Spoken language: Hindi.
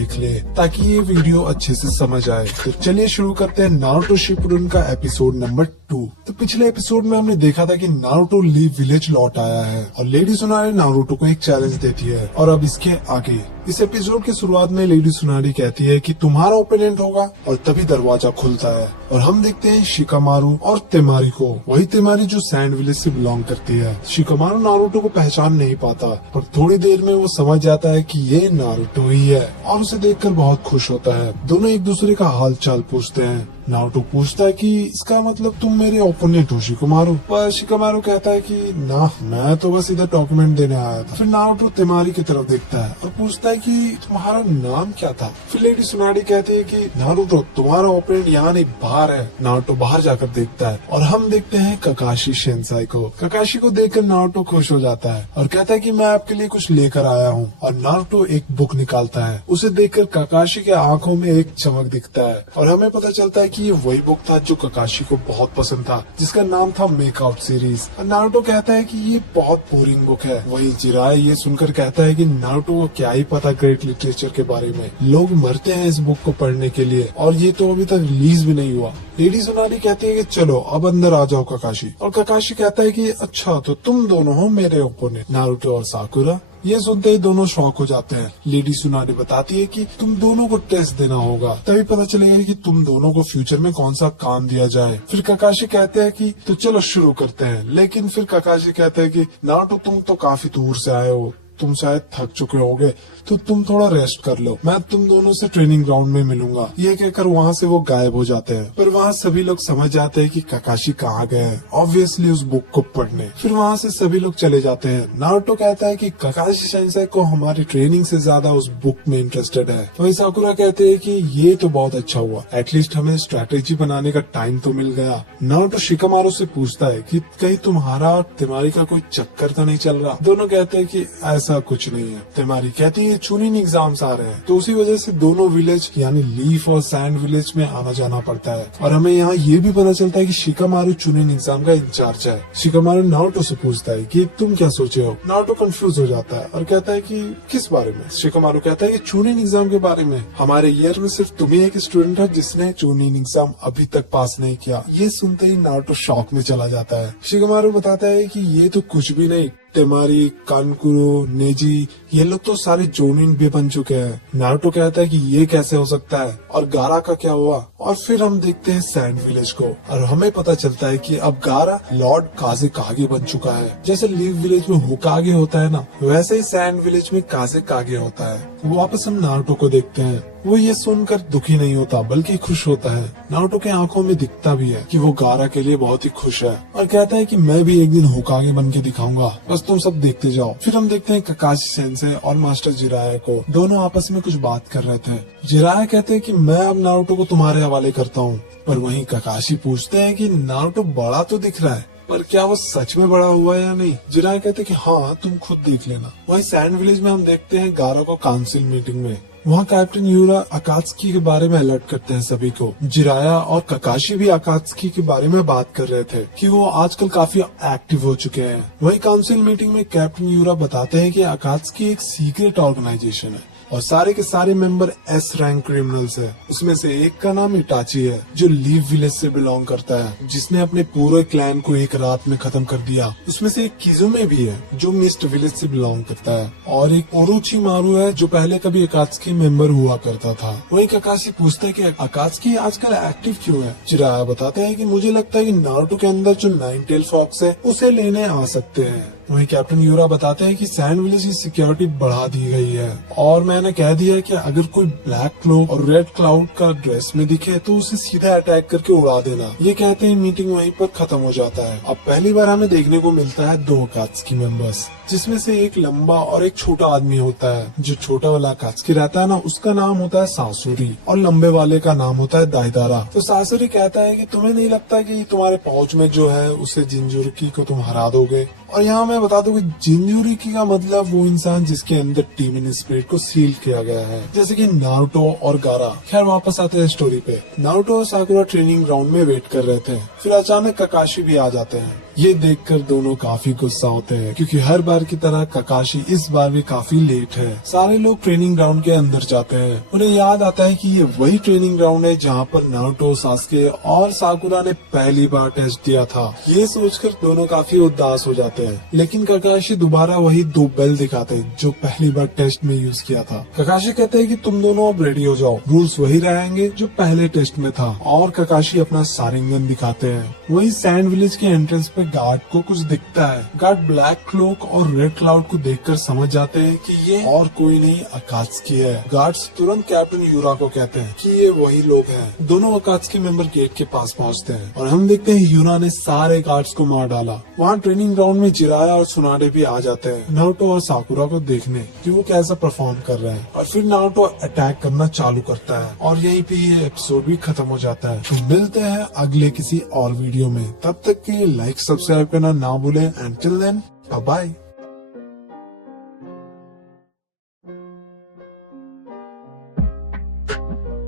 देख ले ताकि ये वीडियो अच्छे से समझ आए। तो चलिए शुरू करते हैं नारुतो शिपुडन का एपिसोड नंबर 2। तो पिछले एपिसोड में हमने देखा था कि नारुतो लीफ विलेज लौट आया है और लेडी सुनारी नारुतो को एक चैलेंज देती है। और अब इसके आगे इस एपिसोड की शुरुआत में लेडी सुनारी कहती है कि तुम्हारा ओपोनेंट होगा और तभी दरवाजा खुलता है और हम देखते हैं शिकामारू और तेमारी को। वही तेमारी जो सैंड विलेज से बिलोंग करती है। शिकामारू नारुतो को पहचान नहीं पाता पर थोड़ी देर में वो समझ जाता है कि ये नारुतो ही है और उसे देखकर बहुत खुश होता है। दोनों एक दूसरे का हाल चाल पूछते हैं। नारुतो पूछता है कि इसका मतलब तुम मेरे ओपोनेंट हो शिकामारू, पर शिकामारू कहता है कि ना, मैं तो बस इधर डॉक्यूमेंट देने आया था। फिर नारुतो तेमारी की तरफ देखता है और पूछता है कि तुम्हारा नाम क्या था। फिर लेडी सुनारी कहती है कि नारुतो तुम्हारा ओपोनेंट यहाँ नहीं बाहर है। नारुतो बाहर जाकर देखता है और हम देखते हैं ककाशी शिनसाई को। ककाशी को देखकर नारुतो खुश हो जाता है और कहता है कि मैं आपके लिए कुछ लेकर आया हूँ। और नारुतो एक बुक निकालता है। उसे देखकर ककाशी के आंखों में एक चमक दिखता है और हमें पता चलता है कि ये वही बुक था जो ककाशी को बहुत पसंद था, जिसका नाम था मेकआउट सीरीज। नारुतो कहता है कि ये बहुत बोरिंग बुक है। वही जिराए ये सुनकर कहता है कि नारुतो को क्या ही पता ग्रेट लिटरेचर के बारे में, लोग मरते हैं इस बुक को पढ़ने के लिए और ये तो अभी तक रिलीज भी नहीं हुआ। लेडी सुनारी कहती है कि चलो अब अंदर आ जाओ ककाशी। और ककाशी कहता है कि अच्छा तो तुम दोनों हो मेरे ओपोनेंट नारुतो और साकुरा। ये सुनते ही दोनों शॉक हो जाते हैं। लेडी सुनारी बताती है कि तुम दोनों को टेस्ट देना होगा, तभी पता चलेगा कि तुम दोनों को फ्यूचर में कौन सा काम दिया जाए। फिर ककाशी कहते हैं कि तो चलो शुरू करते हैं। लेकिन फिर ककाशी कहते हैं कि नारुतो तुम तो काफी दूर से आए हो, तुम शायद थक चुके होगे, तो तुम थोड़ा रेस्ट कर लो, मैं तुम दोनों से ट्रेनिंग ग्राउंड में मिलूंगा। ये कहकर वहाँ से वो गायब हो जाते हैं। पर वहाँ सभी लोग समझ जाते हैं कि ककाशी कहाँ गए हैं, ऑब्वियसली उस बुक को पढ़ने। फिर वहाँ से सभी लोग चले जाते हैं। नारुतो कहता है कि ककाशी सेंसेई को हमारी ट्रेनिंग से ज्यादा उस बुक में इंटरेस्टेड है। वही साकुरा कहते हैं कि ये तो बहुत अच्छा हुआ, एटलीस्ट हमें स्ट्रेटेजी बनाने का टाइम तो मिल गया। नारुतो शिकामारू से पूछता है कि कहीं तुम्हारा और तेमारी का कोई चक्कर तो नहीं चल रहा। दोनों कहते हैं कि ऐसा कुछ नहीं है। तेमारी कहती है चूनिंग एग्जाम्स आ रहे हैं तो उसी वजह से दोनों विलेज यानी लीफ और सैंड विलेज में आना जाना पड़ता है। और हमें यहाँ ये भी पता चलता है कि शिकामारू चूनिंग एग्जाम का इंचार्ज है। शिकामारू नारुतो से पूछता है कि तुम क्या सोचे हो। नारुतो कंफ्यूज हो जाता है और कहता है कि किस बारे में। शिकामारू कहता है कि चूनिंग एग्जाम के बारे में। हमारे ईयर में सिर्फ तुम ही एक स्टूडेंट है जिसने चूनिंग एग्जाम अभी तक पास नहीं किया। ये सुनते ही नारुतो शॉक में चला जाता है। शिकामारू बताता है कि ये तो कुछ भी नहीं, तेमारी, कानकुरो, नेजी ये लोग तो सारे जोनिन भी बन चुके हैं। नारुतो कहता है कि ये कैसे हो सकता है और गारा का क्या हुआ। और फिर हम देखते हैं सैंड विलेज को और हमें पता चलता है कि अब गारा लॉर्ड काजे कागे बन चुका है। जैसे लीफ विलेज में होकागे होता है ना, वैसे ही सैंड विलेज में काजे कागे होता है। वापस हम नारुतो को देखते हैं। वो ये सुनकर दुखी नहीं होता बल्कि खुश होता है। नारुतो के आंखों में दिखता भी है कि वो गारा के लिए बहुत ही खुश है और कहता है कि मैं भी एक दिन होकागे बन के दिखाऊंगा, बस तुम सब देखते जाओ। फिर हम देखते हैं ककाशी सेंसेई और मास्टर जिराया को। दोनों आपस में कुछ बात कर रहे थे। जिराया कहते हैं कि मैं अब नारुतो को तुम्हारे हवाले करता हूँ। पर वहीं ककाशी पूछते हैं कि नारुतो बड़ा तो दिख रहा है पर क्या वो सच में बड़ा हुआ है या नहीं। जिराया कहते कि हाँ तुम खुद देख लेना। वहीं सैंड विलेज में हम देखते हैं गारा को काउंसिल मीटिंग में। वहाँ कैप्टन यूरा अकात्सुकी के बारे में अलर्ट करते हैं सभी को। जिराया और ककाशी भी अकात्सुकी के बारे में बात कर रहे थे कि वो आजकल काफी एक्टिव हो चुके हैं। वही काउंसिल मीटिंग में कैप्टन यूरा बताते हैं कि अकात्सुकी एक सीक्रेट ऑर्गेनाइजेशन है और सारे के सारे मेंबर एस रैंक क्रिमिनल्स है। उसमें से एक का नाम इटाची है जो लीफ विलेज से बिलोंग करता है, जिसने अपने पूरे क्लैन को एक रात में खत्म कर दिया। उसमें से एक किजुमे भी है जो मिस्ट विलेज से बिलोंग करता है और एक ओरोचिमारू है जो पहले कभी अकात्सुकी मेंबर हुआ करता था। वहीं ककाशी पूछता है कि अकात्सुकी आजकल एक्टिव क्यों है। जिराया बताता है कि मुझे लगता है कि नारुतो के अंदर जो नाइन टेल फॉक्स है उसे लेने आ सकते हैं। वहीं कैप्टन यूरा बताते हैं कि सैंड विलेज की सिक्योरिटी बढ़ा दी गई है और मैंने कह दिया है कि अगर कोई ब्लैक क्लोक और रेड क्लाउड का ड्रेस में दिखे तो उसे सीधा अटैक करके उड़ा देना। ये कहते हैं मीटिंग वहीं पर खत्म हो जाता है। अब पहली बार हमें देखने को मिलता है 2 अकात्सुकी मेंबर्स, जिसमें से एक लंबा और एक छोटा आदमी होता है। जो छोटा वाला अकात्सुकी रहता है ना, उसका नाम होता है सासुरी और लंबे वाले का नाम होता है दाइदारा। तो सासुरी कहता है कि तुम्हें नहीं लगता कि तुम्हारे पहुंच में जो है उसे जिंजुरुकी को तुम हरा दोगे। और यहाँ मैं बता दूं कि जिंजुरुकी का मतलब वो इंसान जिसके अंदर टीम स्पिरिट को सील किया गया है, जैसे कि नारुतो और गारा। खैर वापस आते हैं स्टोरी पे। नारुतो और साकुरा ट्रेनिंग ग्राउंड में वेट कर रहे थे। फिर अचानक ककाशी भी आ जाते हैं। ये देखकर दोनों काफी गुस्सा होते हैं क्योंकि हर बार की तरह ककाशी इस बार भी काफी लेट है। सारे लोग ट्रेनिंग ग्राउंड के अंदर जाते हैं। उन्हें याद आता है कि ये वही ट्रेनिंग ग्राउंड है जहाँ पर नारुतो, सास्के और साकुरा ने पहली बार टेस्ट दिया था। ये सोचकर दोनों काफी उदास हो जाते हैं, लेकिन ककाशी दोबारा वही 2 बेल दिखाते हैं जो पहली बार टेस्ट में यूज किया था। ककाशी कहते हैं कि तुम दोनों अब रेडी हो जाओ, रूल्स वही रहेंगे जो पहले टेस्ट में था। और ककाशी अपना सारिंगन दिखाते हैं। वही सैंड विलेज के एंट्रेंस पे गार्ड को कुछ दिखता है। गार्ड ब्लैक क्लोक और रेड क्लाउड को देखकर समझ जाते हैं कि ये और कोई नहीं अकात्सुकी है। गार्ड्स तुरंत कैप्टन यूरा को कहते हैं कि ये वही लोग हैं। दोनों अकात्सुकी मेंबर गेट के पास पहुंचते हैं और हम देखते हैं यूरा ने सारे गार्ड्स को मार डाला। वहाँ ट्रेनिंग ग्राउंड में जिराया और सुनाडे भी आ जाते हैं नारुतो और साकुरा को देखने कि वो कैसा परफॉर्म कर रहे हैं। और फिर नारुतो अटैक करना चालू करता है और यहीं पे ये एपिसोड भी खत्म हो जाता है। तो मिलते हैं अगले किसी और वीडियो में। तब तक के लिए लाइक सब्सक्राइब करना ना भूलें। And till then bye bye.